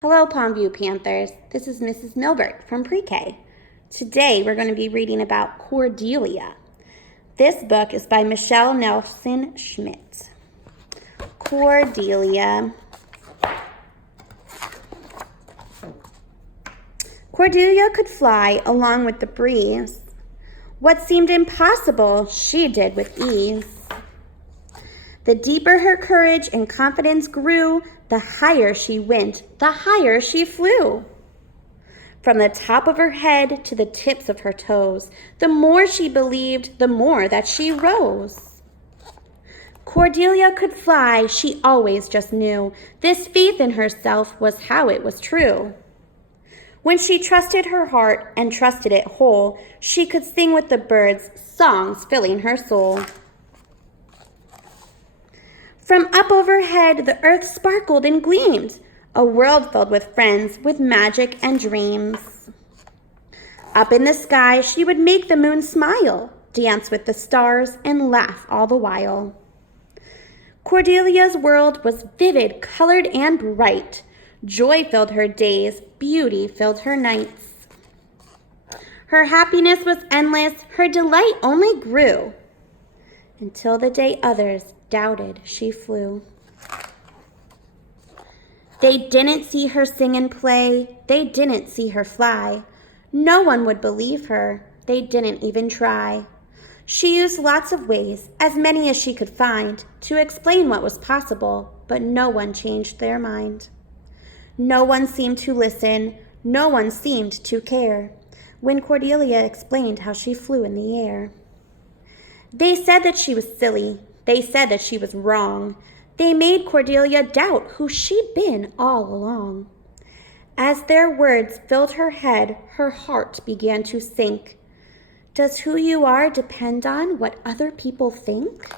Hello, Pondview Panthers. This is Mrs. Milbert from Pre-K. Today, we're going to be reading about Cordelia. This book is by Michelle Nelson Schmidt. Cordelia. Cordelia could fly along with the breeze. What seemed impossible, she did with ease. The deeper her courage and confidence grew, the higher she went, the higher she flew. From the top of her head to the tips of her toes, the more she believed, the more that she rose. Cordelia could fly, she always just knew. This faith in herself was how it was true. When she trusted her heart and trusted it whole, she could sing with the birds, songs filling her soul. From up overhead, the earth sparkled and gleamed, a world filled with friends, with magic and dreams. Up in the sky, she would make the moon smile, dance with the stars, and laugh all the while. Cordelia's world was vivid, colored, and bright. Joy filled her days, beauty filled her nights. Her happiness was endless, her delight only grew, until the day others doubted she flew. They didn't see her sing and play, they didn't see her fly. No one would believe her, they didn't even try. She used lots of ways, as many as she could find, to explain what was possible, but no one changed their mind. No one seemed to listen, no one seemed to care, when Cordelia explained how she flew in the air. They said that she was silly. They said that she was wrong. They made Cordelia doubt who she'd been all along. As their words filled her head, her heart began to sink. Does who you are depend on what other people think?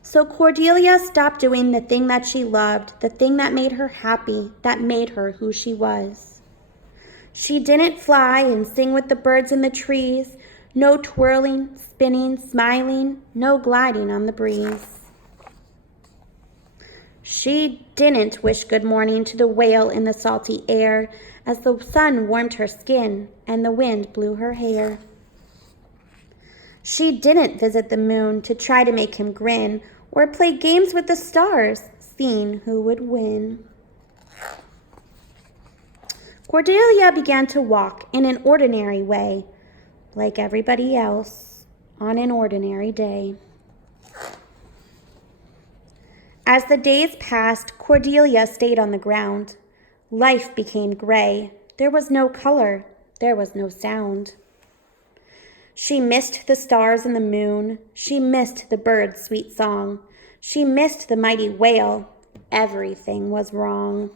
So Cordelia stopped doing the thing that she loved, the thing that made her happy, that made her who she was. She didn't fly and sing with the birds in the trees. No twirling, spinning, smiling, no gliding on the breeze. She didn't wish good morning to the whale in the salty air as the sun warmed her skin and the wind blew her hair. She didn't visit the moon to try to make him grin or play games with the stars, seeing who would win. Cordelia began to walk in an ordinary way, like everybody else, on an ordinary day. As the days passed, Cordelia stayed on the ground. Life became gray. There was no color. There was no sound. She missed the stars and the moon. She missed the bird's sweet song. She missed the mighty whale. Everything was wrong.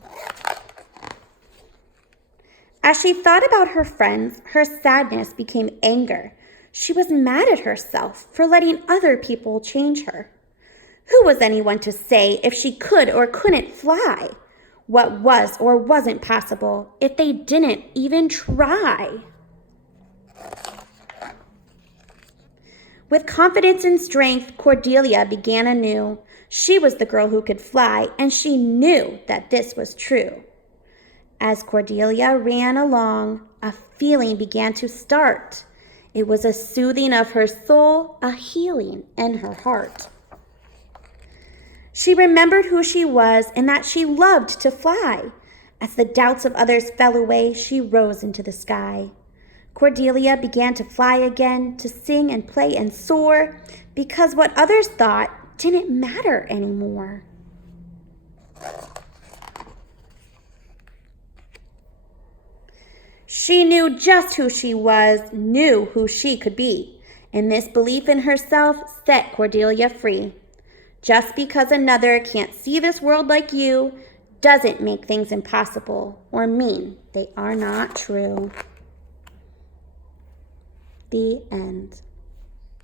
As she thought about her friends, her sadness became anger. She was mad at herself for letting other people change her. Who was anyone to say if she could or couldn't fly? What was or wasn't possible if they didn't even try? With confidence and strength, Cordelia began anew. She was the girl who could fly, and she knew that this was true. As Cordelia ran along, a feeling began to start. It was a soothing of her soul, a healing in her heart. She remembered who she was and that she loved to fly. As the doubts of others fell away, she rose into the sky. Cordelia began to fly again, to sing and play and soar, because what others thought didn't matter anymore. She knew just who she was, knew who she could be, and this belief in herself set Cordelia free. Just because another can't see this world like you doesn't make things impossible or mean they are not true. The end.